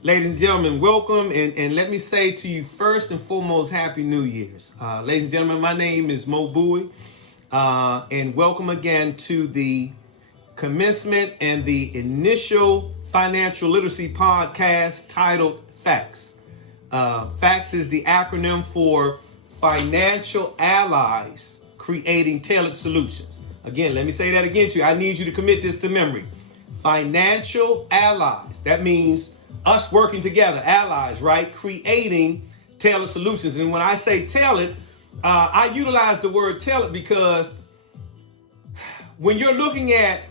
Ladies and gentlemen, welcome. And let me say to you first and foremost, Happy New Year's. Ladies and gentlemen, my name is Mo Bowie. And welcome again to the commencement and the initial financial literacy podcast titled FACTS. FACTS is the acronym for Financial Allies Creating Tailored Solutions. Again, let me say that again to you. I need you to commit this to memory. Financial allies. That means us working together, allies, right? Creating tailored solutions. And when I say tailored, I utilize the word tailored because when you're looking at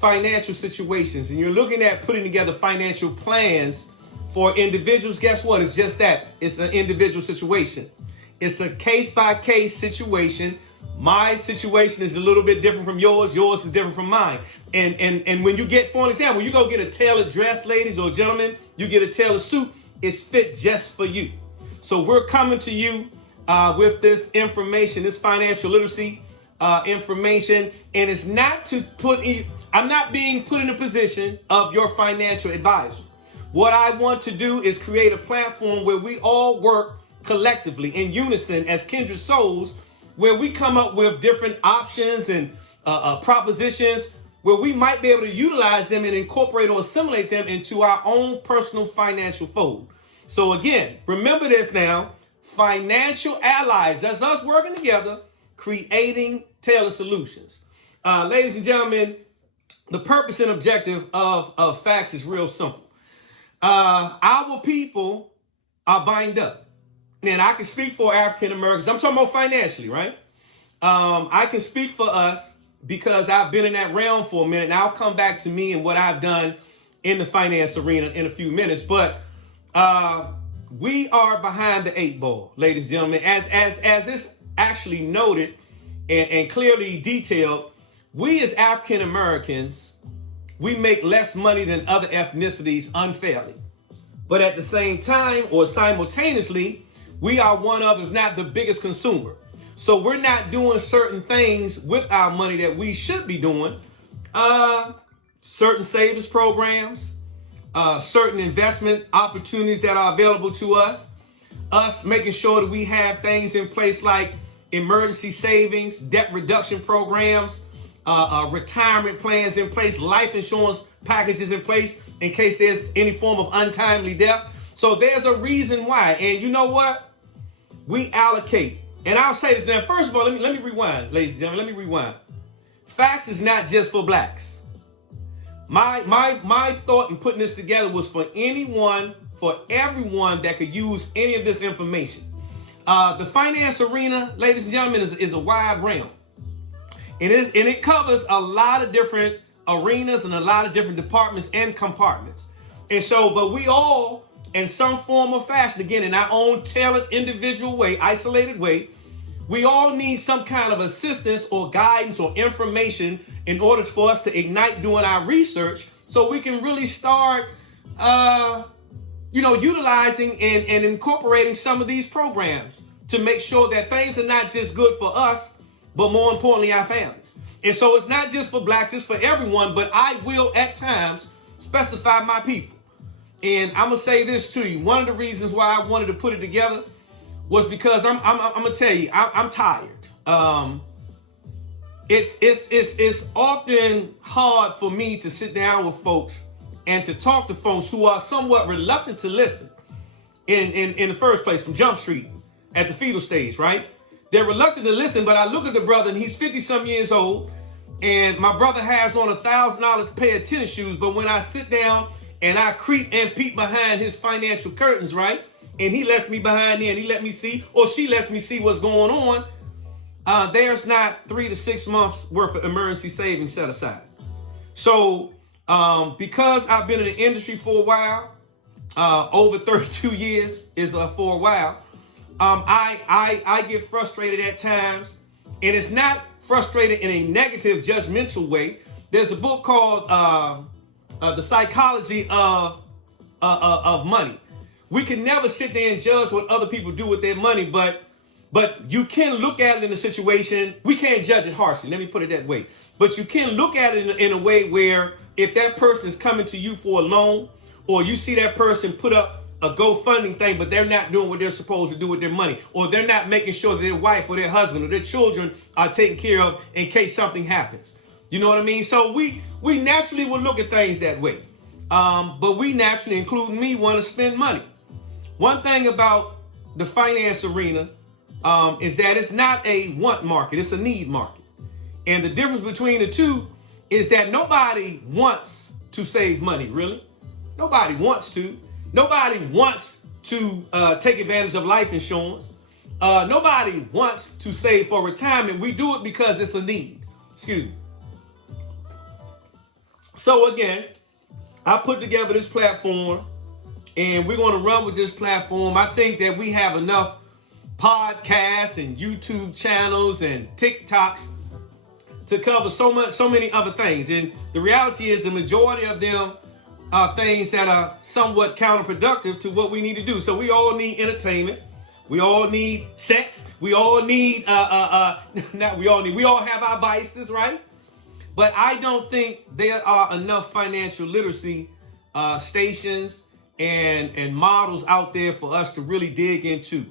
financial situations and you're looking at putting together financial plans for individuals, guess what? It's just that. It's an individual situation. It's a case-by-case situation. My situation is a little bit different from yours. Yours is different from mine. And when you get, for example, you go get a tailored dress, ladies or gentlemen, you get a tailored suit, it's fit just for you. So we're coming to you with this information, this financial literacy information. And it's not to I'm not being put in a position of your financial advisor. What I want to do is create a platform where we all work collectively in unison as kindred souls, where we come up with different options and propositions where we might be able to utilize them and incorporate or assimilate them into our own personal financial fold. So again, remember this now, financial allies, that's us working together, creating tailored solutions. Ladies and gentlemen, the purpose and objective of FACTS is real simple. Our people are bind up. And I can speak for African Americans. I'm talking about financially, right? I can speak for us because I've been in that realm for a minute. And I'll come back to me and what I've done in the finance arena in a few minutes. But we are behind the eight ball, ladies and gentlemen. As it's actually noted and clearly detailed, we as African Americans, we make less money than other ethnicities unfairly. But at the same time or simultaneously, we are one of, if not the biggest consumer. So we're not doing certain things with our money that we should be doing. Certain savings programs, certain investment opportunities that are available to us making sure that we have things in place like emergency savings, debt reduction programs, retirement plans in place, life insurance packages in place in case there's any form of untimely death. So there's a reason why. And you know what? We allocate. And I'll say this now. First of all, let me rewind, ladies and gentlemen. Let me rewind. FACTS is not just for blacks. My thought in putting this together was for everyone that could use any of this information. The finance arena, ladies and gentlemen, is a wide realm. And it covers a lot of different arenas and a lot of different departments and compartments. And so, but we all, in some form or fashion, again, in our own tailored individual way, isolated way, we all need some kind of assistance or guidance or information in order for us to ignite doing our research so we can really start, utilizing and incorporating some of these programs to make sure that things are not just good for us, but more importantly, our families. And so it's not just for blacks, it's for everyone, but I will at times specify my people. And I'm going to say this to you. One of the reasons why I wanted to put it together was because I'm going to tell you, I'm tired. It's often hard for me to sit down with folks and to talk to folks who are somewhat reluctant to listen in the first place from Jump Street at the fetal stage, right? They're reluctant to listen, but I look at the brother and he's 50 some years old and my brother has on $1,000 pair of tennis shoes. But when I sit down and I creep and peek behind his financial curtains, right? And he lets me behind there and he let me see, or she lets me see what's going on. There's not 3 to 6 months worth of emergency savings set aside. So because I've been in the industry for a while, over 32 years is for a while, I get frustrated at times, and it's not frustrated in a negative, judgmental way. There's a book called The Psychology of Money. We can never sit there and judge what other people do with their money, but you can look at it in a situation. We can't judge it harshly. Let me put it that way. But you can look at it in a way where if that person is coming to you for a loan, or you see that person put up a GoFundMe thing, but they're not doing what they're supposed to do with their money, or they're not making sure that their wife or their husband or their children are taken care of in case something happens. You know what I mean? So we naturally will look at things that way. But we naturally, including me, want to spend money. One thing about the finance arena is that it's not a want market, it's a need market. And the difference between the two is that nobody wants to save money, really. Nobody wants to. Nobody wants to take advantage of life insurance. Nobody wants to save for retirement. We do it because it's a need. Excuse me. So again, I put together this platform, and we're going to run with this platform. I think that we have enough podcasts and YouTube channels and TikToks to cover so many other things. And the reality is the majority of them are things that are somewhat counterproductive to what we need to do. So we all need entertainment. We all need sex. We all need, we all have our vices, right? But I don't think there are enough financial literacy stations and models out there for us to really dig into.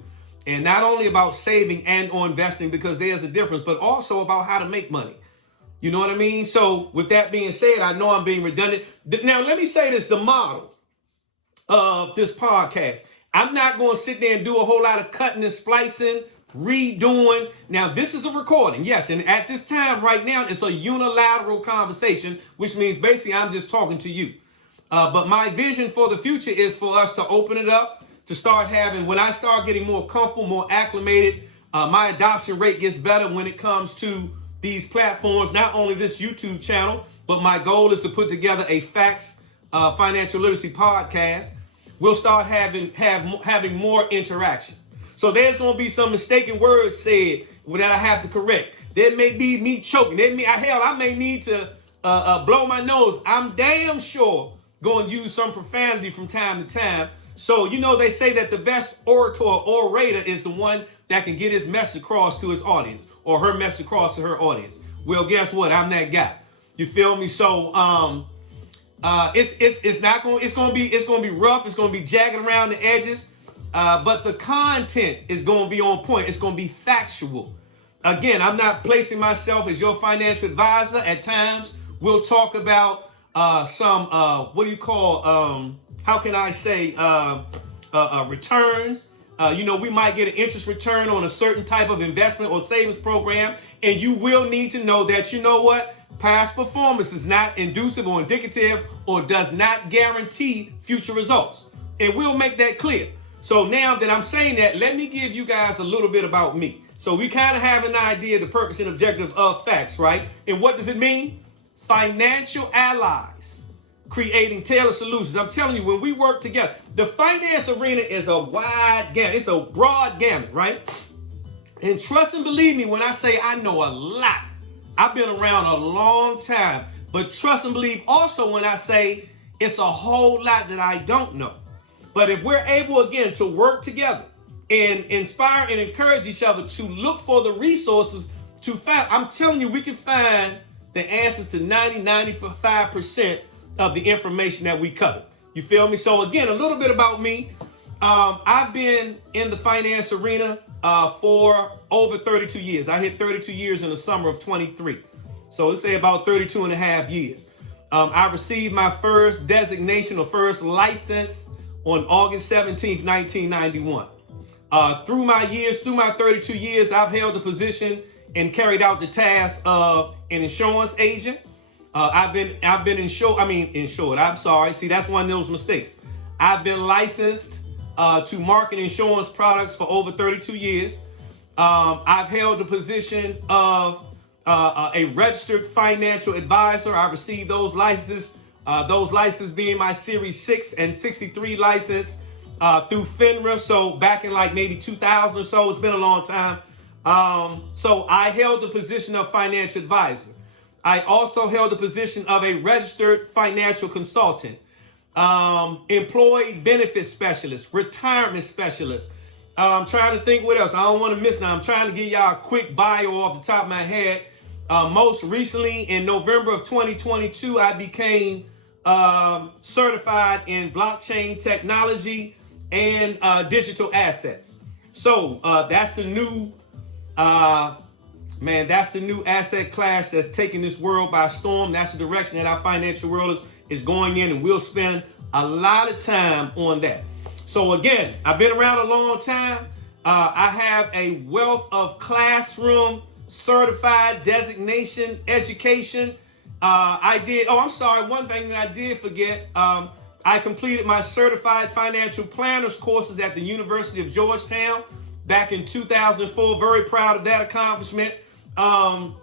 And not only about saving and or investing, because there's a difference, but also about how to make money. You know what I mean? So with that being said, I know I'm being redundant. Now, let me say this, the model of this podcast. I'm not going to sit there and do a whole lot of cutting and splicing, redoing. Now, this is a recording, yes. And at this time right now, it's a unilateral conversation, which means basically I'm just talking to you. But my vision for the future is for us to open it up, to start having, when I start getting more comfortable, more acclimated, my adoption rate gets better when it comes to these platforms, not only this YouTube channel, but my goal is to put together a facts financial literacy podcast. We'll start having more interaction. So there's going to be some mistaken words said that I have to correct. There may be me choking. I may need to blow my nose. I'm damn sure going to use some profanity from time to time. So, you know, they say that the best orator or orator is the one that can get his message across to his audience, or her message across to her audience. Well, guess what? I'm that guy. You feel me? So, it's going to be rough. It's going to be jagged around the edges. But the content is going to be on point. It's going to be factual. Again, I'm not placing myself as your financial advisor. At times, we'll talk about some, how can I say, returns. We might get an interest return on a certain type of investment or savings program. And you will need to know that, you know what? Past performance is not inducive or indicative or does not guarantee future results. And we'll make that clear. So now that I'm saying that, let me give you guys a little bit about me. So we kind of have an idea, the purpose and objective of facts, right? And what does it mean? Financial allies creating tailored solutions. I'm telling you, when we work together, the finance arena is a wide gamut. It's a broad gamut, right? And trust and believe me when I say I know a lot. I've been around a long time. But trust and believe also when I say it's a whole lot that I don't know. But if we're able, again, to work together and inspire and encourage each other to look for the resources to find, I'm telling you, we can find the answers to 95% of the information that we cover. You feel me? So again, a little bit about me. I've been in the finance arena for over 32 years. I hit 32 years in the summer of 23. So let's say about 32 and a half years. I received my first designation or first license on August 17th, 1991. Through my 32 years, I've held the position and carried out the task of an insurance agent. I've been insured. I'm sorry. See, that's one of those mistakes. I've been licensed to market insurance products for over 32 years. I've held the position of a registered financial advisor. I received those licenses being my Series 6 and 63 license through FINRA. So back in like maybe 2000 or so, it's been a long time. So I held the position of financial advisor. I also held the position of a registered financial consultant, employee benefit specialist, retirement specialist. I'm trying to think what else. I don't want to miss now. I'm trying to give y'all a quick bio off the top of my head. Most recently, in November of 2022, I became certified in blockchain technology and digital assets. So that's the new, that's the new asset class that's taking this world by storm. That's the direction that our financial world is going in, and we'll spend a lot of time on that. So again, I've been around a long time. I have a wealth of classroom certified designation education. One thing that I did forget. I completed my certified financial planners courses at the University of Georgetown back in 2004. Very proud of that accomplishment. But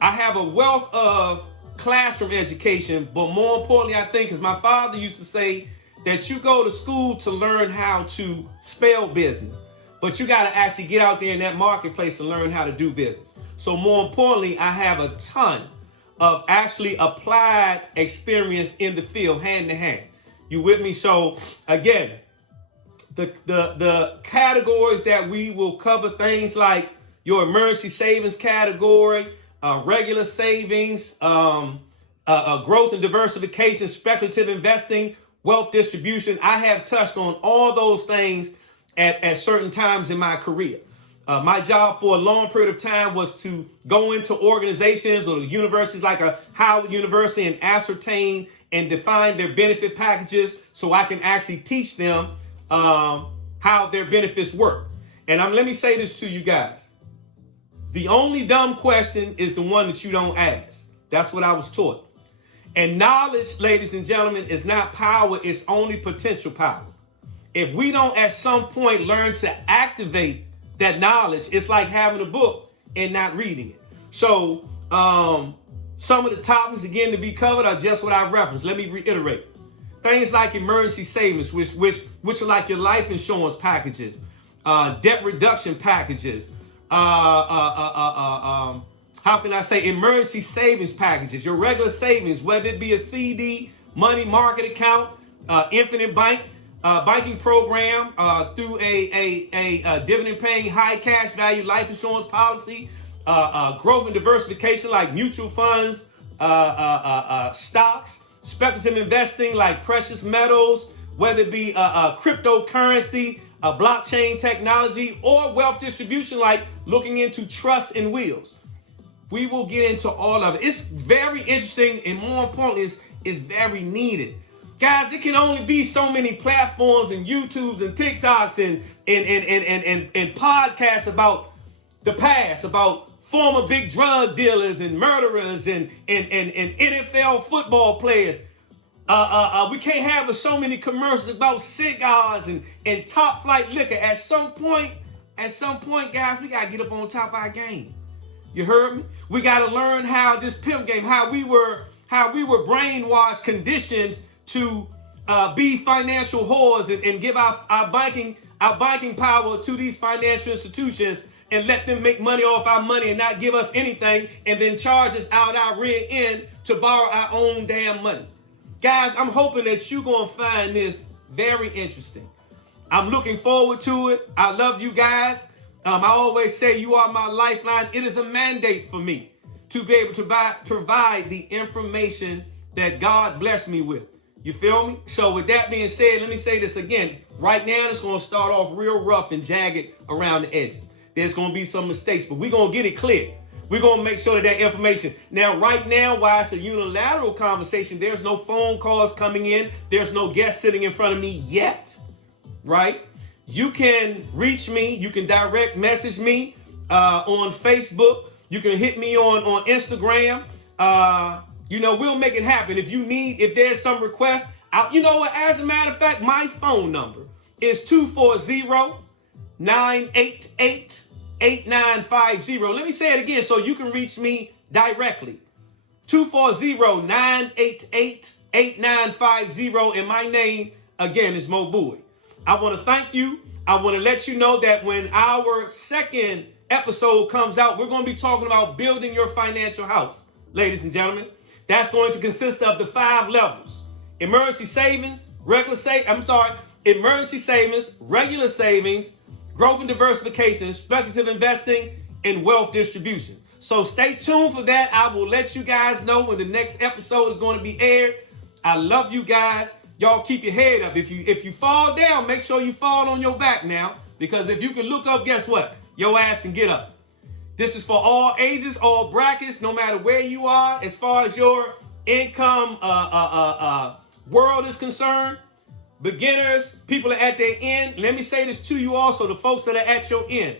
I have a wealth of classroom education, but more importantly, I think, as my father used to say, that you go to school to learn how to spell business, but you got to actually get out there in that marketplace to learn how to do business. So more importantly, I have a ton of actually applied experience in the field, hand to hand. You with me? So again, the categories that we will cover, things like your emergency savings category, regular savings, growth and diversification, speculative investing, wealth distribution. I have touched on all those things at certain times in my career. My job for a long period of time was to go into organizations or universities like a Howard University and ascertain and define their benefit packages so I can actually teach them how their benefits work. And let me say this to you guys. The only dumb question is the one that you don't ask. That's what I was taught. And knowledge, ladies and gentlemen, is not power. It's only potential power. If we don't at some point learn to activate that knowledge, it's like having a book and not reading it. So some of the topics, again, to be covered are just what I referenced. Let me reiterate. Things like emergency savings, which are like your life insurance packages, debt reduction packages, emergency savings packages, your regular savings, whether it be a CD, money market account, infinite banking program, through a dividend paying high cash value life insurance policy, growth and diversification like mutual funds, stocks, speculative investing like precious metals, whether it be cryptocurrency, blockchain technology, or wealth distribution like looking into trust and wills. We will get into all of it. It's very interesting, and more importantly, it's very needed. Guys, there can only be so many platforms and YouTubes and TikToks and podcasts about the past, about former big drug dealers and murderers and NFL football players. We can't have so many commercials about cigars and top flight liquor. At some point, guys, we gotta get up on top of our game. You heard me? We got to learn how this pimp game, how we were brainwashed, conditioned to be financial whores and give our banking power to these financial institutions and let them make money off our money and not give us anything and then charge us out our rear end to borrow our own damn money. Guys, I'm hoping that you're going to find this very interesting. I'm looking forward to it. I love you guys. I always say you are my lifeline. It is a mandate for me to be able to provide the information that God blessed me with. You feel me? So with that being said, let me say this again. Right now, it's going to start off real rough and jagged around the edges. There's going to be some mistakes, but we're going to get it clear. We're going to make sure that information. Now, right now, while it's a unilateral conversation, there's no phone calls coming in. There's no guest sitting in front of me yet, right? You can reach me. You can direct message me on Facebook. You can hit me on Instagram. We'll make it happen. If there's some request, as a matter of fact, my phone number is 240-988-8950. Let me say it again so you can reach me directly. 240-988-8950. And my name, again, is Mo Bowie. I want to thank you. I want to let you know that when our second episode comes out, we're going to be talking about building your financial house, ladies and gentlemen. That's going to consist of the 5 levels: emergency savings, emergency savings, regular savings, growth and diversification, speculative investing, and wealth distribution. So stay tuned for that. I will let you guys know when the next episode is going to be aired. I love you guys. Y'all keep your head up. If you fall down, make sure you fall on your back now. Because if you can look up, guess what? Your ass can get up. This is for all ages, all brackets, no matter where you are, as far as your income world is concerned. Beginners, people are at their end. Let me say this to you also, the folks that are at your end.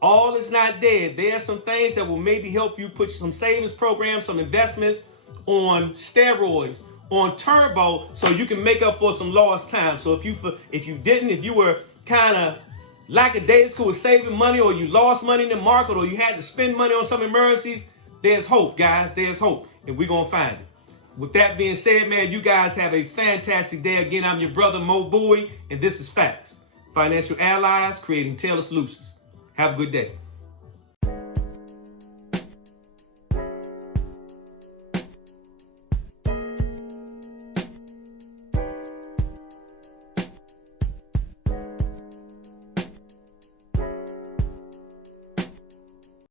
All is not dead. There are some things that will maybe help you put some savings programs, some investments on steroids, on turbo, so you can make up for some lost time. So if you were kind of lackadaisical with saving money, or you lost money in the market, or you had to spend money on some emergencies, there's hope, guys. There's hope, and we're going to find it. With that being said, man, you guys have a fantastic day. Again, I'm your brother, Mo Bowie, and this is Facts. Financial Allies, creating tailored solutions. Have a good day.